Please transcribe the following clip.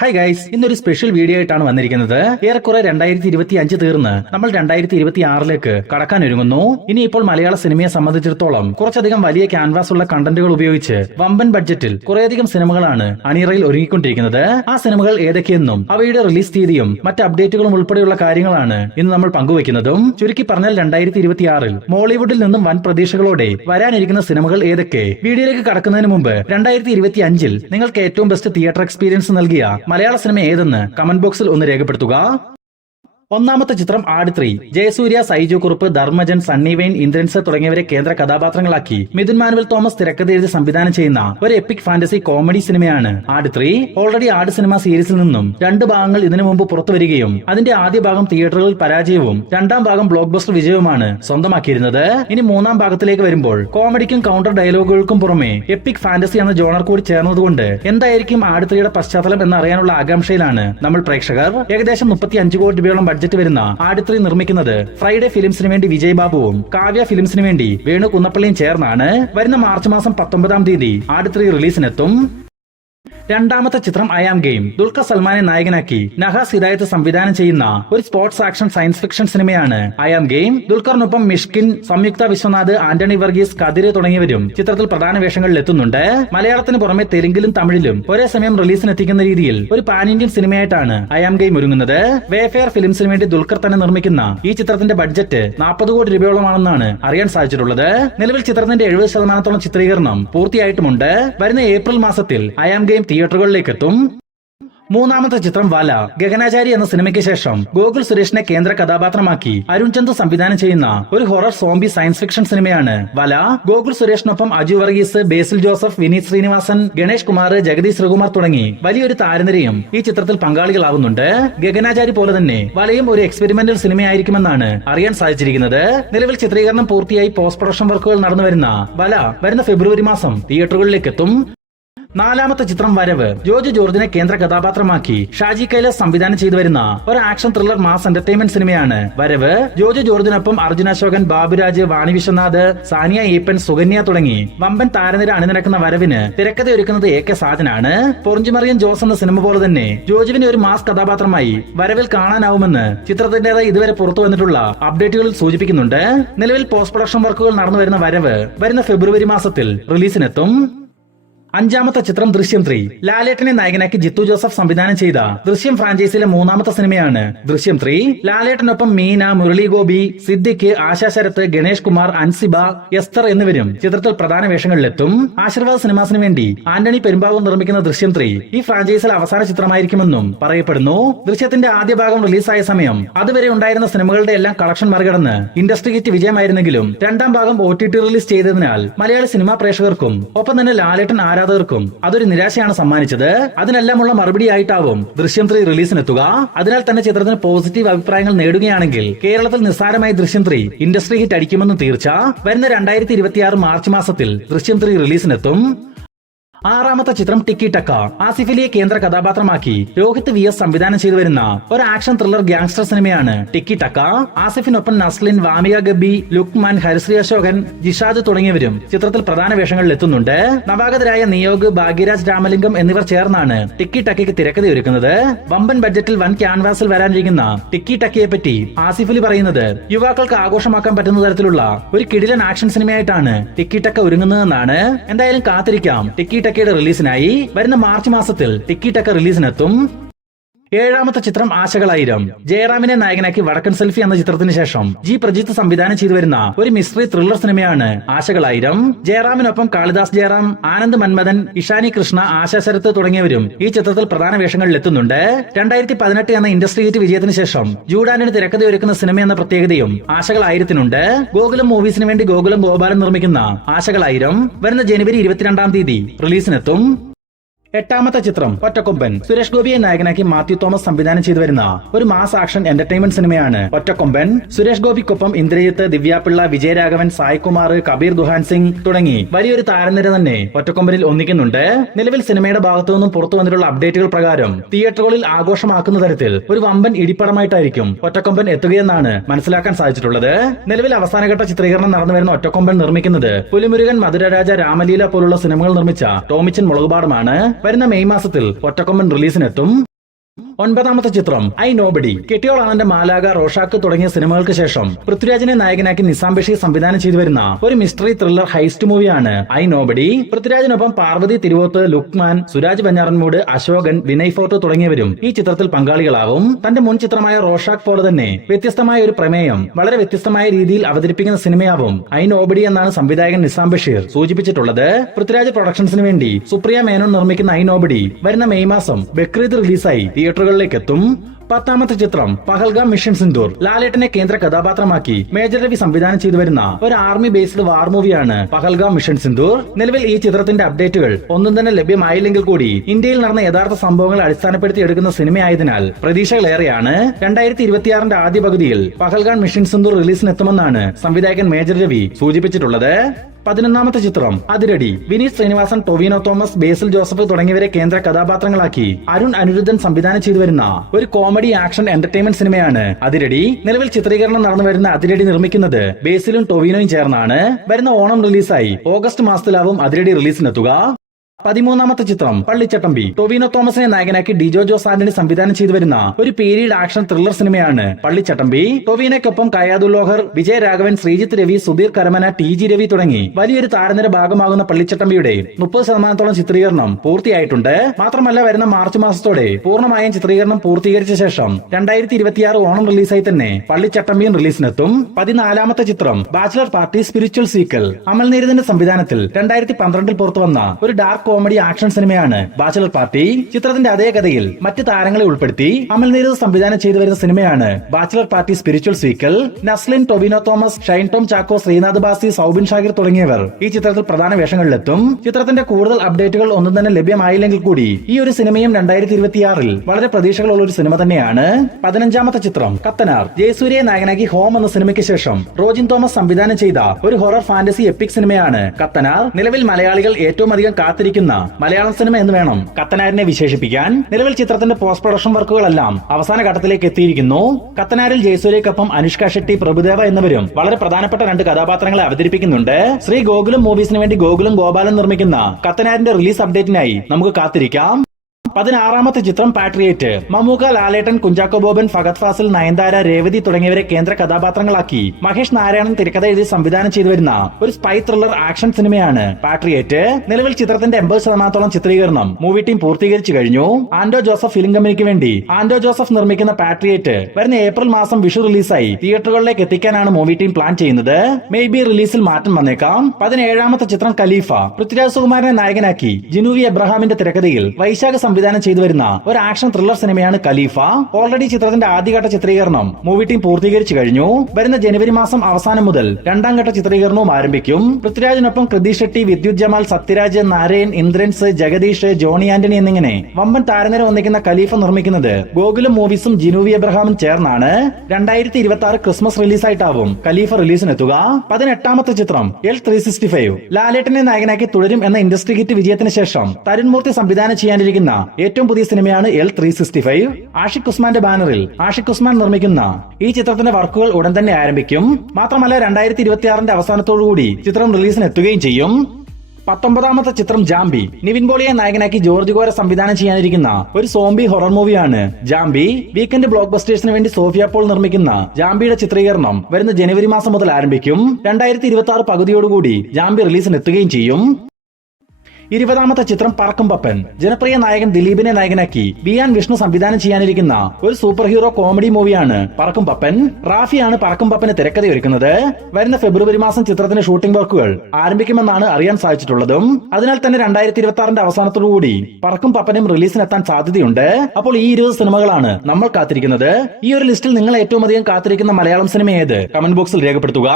Hi guys, ഇന്നൊരു special video ആയിട്ടാണ് വന്നിരിക്കുന്നത്. ഏറെക്കുറെ 2025 തീർന്ന് നമ്മൾ 2026 കടക്കാനൊരുങ്ങുന്നു. ഇനിയിപ്പോൾ മലയാള സിനിമയെ സംബന്ധിച്ചിടത്തോളം കുറച്ചധികം വലിയ ക്യാൻവാസ് ഉള്ള കണ്ടന്റുകൾ ഉപയോഗിച്ച് വമ്പൻ ബഡ്ജറ്റിൽ കുറേയധികം സിനിമകളാണ് അണിയറയിൽ ഒരുങ്ങിക്കൊണ്ടിരിക്കുന്നത്. ആ സിനിമകൾ ഏതൊക്കെയെന്നും അവയുടെ റിലീസ് തീയതിയും മറ്റ് അപ്ഡേറ്റുകളും ഉൾപ്പെടെയുള്ള കാര്യങ്ങളാണ് ഇന്ന് നമ്മൾ പങ്കുവയ്ക്കുന്നതും. ചുരുക്കി പറഞ്ഞാൽ 2026 മോളിവുഡിൽ നിന്നും വൻ പ്രതീക്ഷകളോടെ വരാനിരിക്കുന്ന സിനിമകൾ ഏതൊക്കെ? വീഡിയോയിലേക്ക് കടക്കുന്നതിന് മുമ്പ് 2025 നിങ്ങൾക്ക് ഏറ്റവും ബെസ്റ്റ് തിയേറ്റർ എക്സ്പീരിയൻസ് നൽകിയ മലയാള സിനിമ ഏതെന്ന് കമന്റ് ബോക്സിൽ ഒന്ന് രേഖപ്പെടുത്തുക. ഒന്നാമത്തെ ചിത്രം ആട് 3. ജയസൂര്യ, സൈജു കുറുപ്പ്, ധർമ്മജൻ, സണ്ണി വെയിൻ, ഇന്ദ്രൻസ് തുടങ്ങിയവരെ കേന്ദ്ര കഥാപാത്രങ്ങളാക്കി മിഥുൻ മാനുവൽ തോമസ് തിരക്കഥ എഴുതി സംവിധാനം ചെയ്യുന്ന ഒരു എപ്പിക് ഫാന്റസി കോമഡി സിനിമയാണ് ആട് 3. ഓൾറെഡി ആട് സിനിമ സീരീസിൽ നിന്നും 2 ഭാഗങ്ങൾ ഇതിനു മുമ്പ് പുറത്തു വരികയും അതിന്റെ ആദ്യ ഭാഗം തിയേറ്ററുകളിൽ പരാജയവും രണ്ടാം ഭാഗം ബ്ലോക്ക് ബസ്റ്റർ വിജയവുമാണ് സ്വന്തമാക്കിയിരുന്നത്. ഇനി മൂന്നാം ഭാഗത്തിലേക്ക് വരുമ്പോൾ കോമഡിക്കും കൗണ്ടർ ഡയലോഗുകൾക്കും പുറമെ എപ്പിക് ഫാന്റസി എന്ന ജോണർ കൂടി ചേർന്നതുകൊണ്ട് എന്തായിരിക്കും ആട് 3യുടെ പശ്ചാത്തലം എന്നറിയാനുള്ള ആകാംക്ഷയിലാണ് നമ്മൾ പ്രേക്ഷകർ. ഏകദേശം 35 കോടി രൂപയോളം ബഡ്ജറ്റ് വരുന്ന ആട് 3 നിർമ്മിക്കുന്നത് ഫ്രൈഡേ ഫിലിംസിന് വേണ്ടി വിജയ് ബാബുവും കാവ്യ ഫിലിംസിന് വേണ്ടി വേണു കുന്നപ്പള്ളിയും ചേർന്നാണ്. വരുന്ന മാർച്ച് മാസം 19-ാം തീയതി ആട് 3 റിലീസിനെത്തും. രണ്ടാമത്തെ ചിത്രം ഐ ആം ഗെയിം. ദുൽഖർ സൽമാനെ നായകനാക്കി നഹാസ് ഹിദായത്ത് സംവിധാനം ചെയ്യുന്ന ഒരു സ്പോർട്സ് ആക്ഷൻ സയൻസ് ഫിക്ഷൻ സിനിമയാണ് ഐ ആം ഗെയിം. ദുൽഖറിനൊപ്പം മിഷ്കിൻ, സംയുക്ത വിശ്വനാഥ്, ആന്റണി വർഗീസ്, കതിര് തുടങ്ങിയവരും ചിത്രത്തിൽ പ്രധാന വേഷങ്ങളിൽ എത്തുന്നുണ്ട്. മലയാളത്തിന് പുറമെ തെലുങ്കിലും തമിഴിലും ഒരേ സമയം റിലീസിനെത്തിക്കുന്ന രീതിയിൽ ഒരു പാൻ ഇന്ത്യൻ സിനിമയായിട്ടാണ് ഐ ആം ഗെയിം ഒരുങ്ങുന്നത്. വേഫെയർ ഫിലിംസിന് വേണ്ടി ദുൽഖർ തന്നെ നിർമ്മിക്കുന്ന ഈ ചിത്രത്തിന്റെ ബഡ്ജറ്റ് 40 കോടി രൂപയോളമാണെന്നാണ് അറിയാൻ സാധിച്ചിട്ടുള്ളത്. നിലവിൽ ചിത്രത്തിന്റെ 70% ചിത്രീകരണം പൂർത്തിയായിട്ടുമുണ്ട്. വരുന്ന ഏപ്രിൽ മാസത്തിൽ ഐ ആം ഗെയിം തിയേറ്ററുകളിലേക്ക് എത്തും. മൂന്നാമത്തെ ചിത്രം വല. ഗഗനാചാരി എന്ന സിനിമയ്ക്ക് ശേഷം ഗോകുൽ സുരേഷിനെ കേന്ദ്ര കഥാപാത്രമാക്കി അരുൺ ചന്ദ് സംവിധാനം ചെയ്യുന്ന ഒരു ഹൊറർ സോംബി സയൻസ് ഫിക്ഷൻ സിനിമയാണ് വല. ഗോകുൽ സുരേഷിനൊപ്പം അജു വർഗീസ്, ബേസിൽ ജോസഫ്, വിനീത് ശ്രീനിവാസൻ, ഗണേഷ് കുമാർ, ജഗദീഷ് ശ്രീകുമാർ തുടങ്ങി വലിയൊരു താരനിരയും ഈ ചിത്രത്തിൽ പങ്കാളികളാവുന്നുണ്ട്. ഗഗനാചാരി പോലെ തന്നെ വലയും ഒരു എക്സ്പെരിമെന്റൽ സിനിമയായിരിക്കുമെന്നാണ് അറിയാൻ സാധിച്ചിരിക്കുന്നത്. നിലവിൽ ചിത്രീകരണം പൂർത്തിയായി പോസ്റ്റ് പ്രൊഡക്ഷൻ വർക്കുകൾ നടന്നുവരുന്ന വല വരുന്ന ഫെബ്രുവരി മാസം തിയേറ്ററുകളിലേക്ക് എത്തും. നാലാമത്തെ ചിത്രം വരവ്. ജോർജ് ജോർജിനെ കേന്ദ്ര കഥാപാത്രമാക്കി ഷാജി കൈലാസ് സംവിധാനം ചെയ്തു വരുന്ന ഒരു ആക്ഷൻ ത്രില്ലർ മാസ് എന്റർടൈൻമെന്റ് സിനിമയാണ് വരവ്. ജോർജ് ജോർജിനൊപ്പം അർജുന അശോകൻ, ബാബുരാജ്, വാണി വിശ്വനാഥ്, സാനിയ ഈപ്പൻ, സുകന്യ തുടങ്ങി വമ്പൻ താരനിര അണിനിരക്കുന്ന വരവിന് തിരക്കഥയൊരുക്കുന്നത് AK സാജനാണ്. പൊറിഞ്ചുമറിയൻ ജോസ് എന്ന സിനിമ പോലെ തന്നെ ജോജുവിനെ ഒരു മാസ് കഥാപാത്രമായി വരവിൽ കാണാനാവുമെന്ന് ചിത്രത്തിന്റേതായി ഇതുവരെ പുറത്തു വന്നിട്ടുള്ള അപ്ഡേറ്റുകളിൽ സൂചിപ്പിക്കുന്നുണ്ട്. നിലവിൽ പോസ്റ്റ് പ്രൊഡക്ഷൻ വർക്കുകൾ നടന്നു വരുന്ന വരവ് വരുന്ന ഫെബ്രുവരി മാസത്തിൽ റിലീസിനെത്തും. അഞ്ചാമത്തെ ചിത്രം ദൃശ്യം 3. ലാലേട്ടനെ നായകനാക്കി ജിത്തു ജോസഫ് സംവിധാനം ചെയ്ത ദൃശ്യം ഫ്രാഞ്ചൈസിയിലെ മൂന്നാമത്തെ സിനിമയാണ് ദൃശ്യം 3. ലാലേട്ടനൊപ്പം മീന, മുരളി ഗോപി, സിദ്ദിഖ്, ആശാ ശരത്ത്, ഗണേഷ് കുമാർ, അൻസിബ, എസ്തർ എന്നിവരും ചിത്രത്തിൽ പ്രധാന വേഷങ്ങളിലെത്തും. ആശീർവാദ് സിനിമാസിന് വേണ്ടി ആന്റണി പെരുമ്പാവൂർ നിർമ്മിക്കുന്ന ദൃശ്യം 3 ഈ ഫ്രാഞ്ചൈസിലെ അവസാന ചിത്രമായിരിക്കുമെന്നും പറയപ്പെടുന്നു. ദൃശ്യത്തിന്റെ ആദ്യ ഭാഗം റിലീസായ സമയം അതുവരെ ഉണ്ടായിരുന്ന സിനിമകളുടെ എല്ലാം കളക്ഷൻ മറികടന്ന് ഇൻഡസ്ട്രി ഹിറ്റ് വിജയമായിരുന്നെങ്കിലും രണ്ടാം ഭാഗം OTT റിലീസ് ചെയ്തതിനാൽ മലയാളി സിനിമാ പ്രേക്ഷകർക്കും ഒപ്പം തന്നെ ലാലേട്ടൻ ആരാധകർക്കും അതൊരു നിരാശയാണ് സമ്മാനിച്ചത്. അതിനെല്ലാമുള്ള മറുപടിയായിട്ടാവും ദൃശ്യം 3 റിലീസിനെത്തുക. അതിനാൽ തന്നെ ചിത്രത്തിന് പോസിറ്റീവ് അഭിപ്രായങ്ങൾ നേടുകയാണെങ്കിൽ കേരളത്തിൽ നിസ്സാരമായി ദൃശ്യം 3 ഇൻഡസ്ട്രി ഹിറ്റ് അടിക്കുമെന്ന് തീർച്ച. വരുന്ന 2026 മാർച്ച് മാസത്തിൽ ദൃശ്യം 3 റിലീസിനെത്തും. ആറാമത്തെ ചിത്രം ടിക്കി ടക്ക. ആസിഫ് അലിയെ കേന്ദ്ര കഥാപാത്രമാക്കി രോഹിത് VS സംവിധാനം ചെയ്തു വരുന്ന ഒരു ആക്ഷൻ ത്രില്ലർ ഗ്യാങ്സ്റ്റർ സിനിമയാണ് ടിക്കി ടക്ക. ആസിഫിനൊപ്പം നസ്ലിൻ, വാമിയ ഗബി, ലുക്മാൻ, ഹരിശ്രീ അശോകൻ, ജിഷാദ് തുടങ്ങിയവരും ചിത്രത്തിൽ പ്രധാന വേഷങ്ങളിൽ എത്തുന്നുണ്ട്. നവാഗതരായ നിയോഗ്, ഭാഗ്യരാജ് രാമലിംഗം എന്നിവർ ചേർന്നാണ് ടിക്കി ടക്കയ്ക്ക് തിരക്കഥയൊരുക്കുന്നത്. വമ്പൻ ബഡ്ജറ്റിൽ വൻ ക്യാൻവാസിൽ വരാനിരിക്കുന്ന ടിക്കി ടക്കയെ പറ്റി ആസിഫ് അലി പറയുന്നത് യുവാക്കൾക്ക് ആഘോഷമാക്കാൻ പറ്റുന്ന തരത്തിലുള്ള ഒരു കിടിലൻ ആക്ഷൻ സിനിമയായിട്ടാണ് ടിക്കി ടക്ക ഒരുങ്ങുന്നതെന്നാണ്. എന്തായാലും കാത്തിരിക്കാം ടിക്കി ടക്കയുടെ റിലീസിനായി. വരുന്ന മാർച്ച് മാസത്തിൽ ടിക്കി ടക്ക റിലീസിനെത്തും. ഏഴാമത്തെ ചിത്രം ആശകളായിരം. ജയറാമിനെ നായകനാക്കി വടക്കൻ സെൽഫി എന്ന ചിത്രത്തിന് ശേഷം G പ്രജിത്ത് സംവിധാനം ചെയ്തു വരുന്ന ഒരു മിസ്റ്ററി ത്രില്ലർ സിനിമയാണ് ആശകളായിരം. ജയറാമിനൊപ്പം കാളിദാസ് ജയറാം, ആനന്ദ് മന്മഥൻ, ഇഷാനി കൃഷ്ണ, ആശാ ശരത്ത് തുടങ്ങിയവരും ഈ ചിത്രത്തിൽ പ്രധാന വേഷങ്ങളിൽ എത്തുന്നുണ്ട്. 2018 എന്ന ഇൻഡസ്ട്രി ഹിറ്റ് വിജയത്തിന് ശേഷം ജൂഡാനിന് തിരക്കഥയൊരുക്കുന്ന സിനിമ എന്ന പ്രത്യേകതയും ആശകളായിരത്തിനുണ്ട്. ഗോകുലം മൂവീസിന് വേണ്ടി ഗോകുലം ഗോപാലൻ നിർമ്മിക്കുന്ന ആശകളായിരം വരുന്ന ജനുവരി 22-ാം തീയതി റിലീസിനെത്തും. എട്ടാമത്തെ ചിത്രം ഒറ്റക്കൊമ്പൻ. സുരേഷ് ഗോപിയെ നായകനാക്കി മാത്യു തോമസ് സംവിധാനം ചെയ്തു വരുന്ന ഒരു മാസ് ആക്ഷൻ എന്റർടൈൻമെന്റ് സിനിമയാണ് ഒറ്റക്കൊമ്പൻ. സുരേഷ് ഗോപിക്കൊപ്പം ഇന്ദ്രജിത്ത്, ദിവ്യാപിള്ള, വിജയരാഘവൻ, സായ്കുമാർ, കബീർ ദുഹാൻ സിംഗ് തുടങ്ങി വലിയൊരു താരനിര തന്നെ ഒറ്റക്കൊമ്പനിൽ ഒന്നിക്കുന്നുണ്ട്. നിലവിൽ സിനിമയുടെ ഭാഗത്തു നിന്നും പുറത്തു വന്നിട്ടുള്ള അപ്ഡേറ്റുകൾ പ്രകാരം തിയേറ്ററുകളിൽ ആഘോഷമാക്കുന്ന തരത്തിൽ ഒരു വമ്പൻ ഇടിപ്പടമായിട്ടായിരിക്കും ഒറ്റക്കൊമ്പൻ എത്തുകയെന്നാണ് മനസ്സിലാക്കാൻ സാധിച്ചിട്ടുള്ളത്. നിലവിൽ അവസാനഘട്ട ചിത്രീകരണം നടന്നു വരുന്ന ഒറ്റക്കൊമ്പൻ നിർമ്മിക്കുന്നത് പുലിമുരുകൻ, മധുരരാജ, രാമലീല പോലുള്ള സിനിമകൾ നിർമ്മിച്ച ടോമിച്ചൻ മുളകുപാടമാണ്. വരുന്ന മെയ് മാസത്തിൽ ഒറ്റക്കൊമ്പൻ റിലീസിനെത്തും. 9ാമത്തെ ചിത്രം ഐ നോബഡി. കെട്ടിയോളാണന്റെ മാലാക, റോഷാക്ക് തുടങ്ങിയ സിനിമകൾക്ക് ശേഷം പൃഥ്വിരാജിനെ നായകനാക്കി നിസാം ബഷീർ സംവിധാനം ചെയ്തു വരുന്ന ഒരു മിസ്റ്ററി ത്രില്ലർ ഹൈസ്റ്റ് മൂവിയാണ് ഐ നോബഡി. പൃഥ്വിരാജിനൊപ്പം പാർവതി തിരുവോത്ത്, ലുക്മാൻ, സുരാജ് വെഞ്ഞാറൻമൂട്, അശോകൻ, വിനയ് ഫോർട്ട് തുടങ്ങിയവരും ഈ ചിത്രത്തിൽ പങ്കാളികളാവും. തന്റെ മുൻ ചിത്രമായ റോഷാക്ക് പോലെ തന്നെ വ്യത്യസ്തമായ ഒരു പ്രമേയം വളരെ വ്യത്യസ്തമായ രീതിയിൽ അവതരിപ്പിക്കുന്ന സിനിമയാവും ഐ നോബഡി എന്നാണ് സംവിധായകൻ നിസാം ബഷീർ സൂചിപ്പിച്ചിട്ടുള്ളത്. പൃഥ്വിരാജ് പ്രൊഡക്ഷൻസിന് വേണ്ടി സുപ്രിയ മേനോൻ നിർമ്മിക്കുന്ന ഐ നോബഡി വരുന്ന മെയ് മാസം ബക്രീദ് റിലീസായി തിയേറ്ററുകളിലേക്ക് എത്തും. 10ാമത്തെ ചിത്രം പഹൽഗാം മിഷൻ സിന്ദൂർ. ലാലേട്ടനെ കേന്ദ്ര കഥാപാത്രമാക്കി മേജർ രവി സംവിധാനം ചെയ്തു വരുന്ന ഒരു ആർമി ബേസ്ഡ് വാർ മൂവിയാണ് പഹൽഗാം മിഷൻ സിന്ദൂർ. നിലവിൽ ഈ ചിത്രത്തിന്റെ അപ്ഡേറ്റുകൾ ഒന്നും തന്നെ ലഭ്യമായില്ലെങ്കിൽ കൂടി ഇന്ത്യയിൽ നടന്ന യഥാർത്ഥ സംഭവങ്ങൾ അടിസ്ഥാനപ്പെടുത്തി എടുക്കുന്ന സിനിമയായതിനാൽ പ്രതീക്ഷകളേറെയാണ്. 2026 ആദ്യ പകുതിയിൽ പഹൽഗാം മിഷൻ സിന്ദൂർ റിലീസിനെത്തുമെന്നാണ് സംവിധായകൻ മേജർ രവി സൂചിപ്പിച്ചിട്ടുള്ളത്. 11ാമത്തെ ചിത്രം അതിരടി. വിനീത് ശ്രീനിവാസൻ, ടൊവിനോ തോമസ്, ബേസിൽ ജോസഫ് തുടങ്ങിയവരെ കേന്ദ്ര കഥാപാത്രങ്ങളാക്കി അരുൺ അനിരുദ്ധൻ സംവിധാനം ചെയ്തു വരുന്ന ഒരു കോമഡി ആക്ഷൻ എന്റർടൈൻമെന്റ് സിനിമയാണ് അതിരടി. നിലവിൽ ചിത്രീകരണം നടന്നു വരുന്ന അതിരടി നിർമ്മിക്കുന്നത് ബേസിലും ടൊവിനോയും ചേർന്നാണ്. വരുന്ന ഓണം റിലീസായി ഓഗസ്റ്റ് മാസത്തിലാവും അതിരടി റിലീസിനെത്തുക. 13ാമത്തെ ചിത്രം പള്ളിച്ചട്ടമ്പി. ടൊവിനോ തോമസിനെ നായകനാക്കി ഡിജോ ജോസ് ആന്റണി സംവിധാനം ചെയ്തു വരുന്ന ഒരു പീരീഡ് ആക്ഷൻ ത്രില്ലർ സിനിമയാണ് പള്ളിച്ചട്ടമ്പി. ടൊവിനോയ്ക്കൊപ്പം കയാദുൽ ലോഹർ, വിജയ് രാഘവൻ, ശ്രീജിത്ത് രവി, സുധീർ കരമന, TG രവി തുടങ്ങി വലിയൊരു താരനിര ഭാഗമാകുന്ന പള്ളിച്ചട്ടമ്പിയുടെ 30% ചിത്രീകരണം പൂർത്തിയായിട്ടുണ്ട്. മാത്രമല്ല വരുന്ന മാർച്ച് മാസത്തോടെ പൂർണ്ണമായും ചിത്രീകരണം പൂർത്തീകരിച്ച ശേഷം 2026 ഓണം റിലീസായി തന്നെ പള്ളിച്ചട്ടമ്പിയും റിലീസിനെത്തും. 14ാമത്തെ ചിത്രം ബാച്ചിലർ പാർട്ടി സ്പിരിച്വൽ സീക്വൽ. അമൽ നീരദിന്റെ സംവിധാനത്തിൽ 2012 പുറത്തുവന്ന ഒരു ഡാർക്ക് കോമഡി ആക്ഷൻ സിനിമയാണ് ബാച്ചിലർ പാർട്ടി. ചിത്രത്തിന്റെ അതേ കഥയിൽ മറ്റ് താരങ്ങളെ ഉൾപ്പെടുത്തി അമൽ നീരദ് സംവിധാനം ചെയ്തു വരുന്ന സിനിമയാണ് bachelor party spiritual sequel. Naslen, Tovino Thomas, Shine Tom Chacko, Sreenath Bhasi, Soubin Shahir തുടങ്ങിയവർ ഈ ചിത്രത്തിൽ പ്രധാന വേഷങ്ങളിലെത്തും. ചിത്രത്തിന്റെ കൂടുതൽ അപ്ഡേറ്റുകൾ ഒന്നും തന്നെ ലഭ്യമായില്ലെങ്കിൽ കൂടി ഈ ഒരു സിനിമയും 2026 വളരെ പ്രതീക്ഷകളുള്ള ഒരു സിനിമ തന്നെയാണ്. 15ാമത്തെ ചിത്രം കത്തനാർ. ജയസൂര്യയെ നായകനാക്കി ഹോം എന്ന സിനിമയ്ക്ക് ശേഷം റോജിൻ തോമസ് സംവിധാനം ചെയ്ത ഒരു ഹൊറർ ഫാന്റസി എപ്പിക് സിനിമയാണ് കത്തനാർ. നിലവിൽ മലയാളികൾ ഏറ്റവും അധികം കാത്തിരിക്കുന്ന മലയാളം സിനിമ എന്ന് വേണം കത്തനാരിനെ വിശേഷിപ്പിക്കാൻ. നിലവിൽ ചിത്രത്തിന്റെ പോസ്റ്റ് പ്രൊഡക്ഷൻ വർക്കുകളെല്ലാം അവസാന ഘട്ടത്തിലേക്ക് എത്തിയിരിക്കുന്നു. കത്തനാരിൽ ജയസൂര്യക്കൊപ്പം അനുഷ്ക ഷെട്ടി, പ്രഭുദേവ എന്നിവരും വളരെ പ്രധാനപ്പെട്ട 2 കഥാപാത്രങ്ങളെ അവതരിപ്പിക്കുന്നുണ്ട്. ശ്രീ ഗോകുലം മൂവീസിന് വേണ്ടി ഗോകുലം ഗോപാലൻ നിർമ്മിക്കുന്ന കത്തനാരിന്റെ റിലീസ് അപ്ഡേറ്റിനായി നമുക്ക് കാത്തിരിക്കാം. 16ാമത്തെ ചിത്രം പാട്രിയേറ്റ്. മമ്മൂക്ക, ലാലേട്ടൻ, കുഞ്ചാക്കോ ബോബൻ, ഫഹദ് ഫാസിൽ, നയൻതാര, രേവതി തുടങ്ങിയവരെ കേന്ദ്ര കഥാപാത്രങ്ങളാക്കി മഹേഷ് നാരായണൻ തിരക്കഥ എഴുതി സംവിധാനം ചെയ്തു വരുന്ന ഒരു സ്പൈ ത്രില്ലർ ആക്ഷൻ സിനിമയാണ് പാട്രിയേറ്റ്. നിലവിൽ ചിത്രത്തിന്റെ 80% ചിത്രീകരണം മൂവി ടീം പൂർത്തീകരിച്ചു കഴിഞ്ഞു. ആൻഡോ ജോസഫ് ഫിലിം കമ്പനിക്ക് വേണ്ടി ആൻഡോ ജോസഫ് നിർമ്മിക്കുന്ന പാട്രിയേറ്റ് വരുന്ന ഏപ്രിൽ മാസം വിഷു റിലീസായി തിയേറ്ററുകളിലേക്ക് എത്തിക്കാനാണ് മൂവി ടീം പ്ലാൻ ചെയ്യുന്നത്. മേ ബി റിലീസിൽ മാറ്റം വന്നേക്കാം. 17ാമത്തെ ചിത്രം ഖലീഫ. പൃഥ്വിരാജ് സുകുമാരനെ നായകനാക്കി ജിനൂവി എബ്രഹാമിന്റെ തിരക്കഥയിൽ വൈശാഖ് സംവിധാനം ചെയ്തു വരുന്ന ഒരു ആക്ഷൻ ത്രില്ലർ സിനിമയാണ് ഖലീഫ. ഓൾറെഡി ചിത്രത്തിന്റെ ആദ്യഘട്ട ചിത്രീകരണം മൂവി ടീം പൂർത്തീകരിച്ചു കഴിഞ്ഞു. വരുന്ന ജനുവരി മാസം അവസാനം മുതൽ 2ാം ഘട്ട ചിത്രീകരണവും ആരംഭിക്കും. പൃഥ്വിരാജിനൊപ്പം കൃതി ഷെട്ടി, വിദ്യുത് ജമാൽ, സത്യരാജ്, നാരായൺ, ഇന്ദ്രൻസ്, ജഗദീഷ്, ജോണി ആന്റണി എന്നിങ്ങനെ വമ്പൻ താരനിര ഒന്നിക്കുന്ന ഖലീഫ നിർമ്മിക്കുന്നത് ഗോകുലം മൂവീസും ജിനൂവി എബ്രഹാമും ചേർന്നാണ്. 2026 ക്രിസ്മസ് റിലീസായിട്ടാവും ഖലീഫ റിലീസിനെത്തുക. 18ാമത്തെ ചിത്രം L365. ലാലേട്ടനെ നായകനാക്കി തുടരും എന്ന ഇൻഡസ്ട്രി ഹിറ്റ് വിജയത്തിന് ശേഷം തരുൺ മൂർത്തി സംവിധാനം ചെയ്യാനിരിക്കുന്ന ഏറ്റവും പുതിയ സിനിമയാണ് L365. ആഷിഖ് ഉസ്മാന്റെ ബാനറിൽ ആഷിഖ് ഉസ്മാൻ നിർമ്മിക്കുന്ന ഈ ചിത്രത്തിന്റെ വർക്കുകൾ ഉടൻ തന്നെ ആരംഭിക്കും. മാത്രമല്ല 2026 അവസാനത്തോടുകൂടി ചിത്രം റിലീസിന് എത്തുകയും ചെയ്യും. 19ാമത്തെ ചിത്രം ജാംബി. നിവിൻ പോളിയെ നായകനാക്കി ജോർജ് ഗോര സംവിധാനം ചെയ്യാനിരിക്കുന്ന ഒരു സോംബി ഹൊറർ മൂവിയാണ് ജാംബി. വീക്കെൻഡ് ബ്ലോക്ക് ബസ്റ്റേഴ്സിന് വേണ്ടി സോഫിയ പോൾ നിർമ്മിക്കുന്ന ജാംബിയുടെ ചിത്രീകരണം വരുന്ന ജനുവരി മാസം മുതൽ ആരംഭിക്കും. 2026 പകുതിയോടുകൂടി ജാംബി റിലീസിന് എത്തുകയും ചെയ്യും. 20ാമത്തെ ചിത്രം പറക്കും പപ്പൻ. ജനപ്രിയ നായകൻ ദിലീപിനെ നായകനാക്കി വിയാൻ വിഷ്ണു സംവിധാനം ചെയ്യാനിരിക്കുന്ന ഒരു സൂപ്പർ ഹീറോ കോമഡി മൂവിയാണ് പറക്കും പപ്പൻ. റാഫിയാണ് പറക്കും പപ്പന് തിരക്കഥയൊരുക്കുന്നത്. വരുന്ന ഫെബ്രുവരി മാസം ചിത്രത്തിന്റെ ഷൂട്ടിംഗ് വർക്കുകൾ ആരംഭിക്കുമെന്നാണ് അറിയാൻ സാധിച്ചിട്ടുള്ളതും. അതിനാൽ തന്നെ 2026 അവസാനത്തോടുകൂടി പറക്കും പപ്പനും റിലീസിനെത്താൻ സാധ്യതയുണ്ട്. അപ്പോൾ ഈ 20 സിനിമകളാണ് നമ്മൾ കാത്തിരിക്കുന്നത്. ഈ ഒരു ലിസ്റ്റിൽ നിങ്ങൾ ഏറ്റവും അധികം കാത്തിരിക്കുന്ന മലയാളം സിനിമ ഏത്? കമന്റ് ബോക്സിൽ രേഖപ്പെടുത്തുക.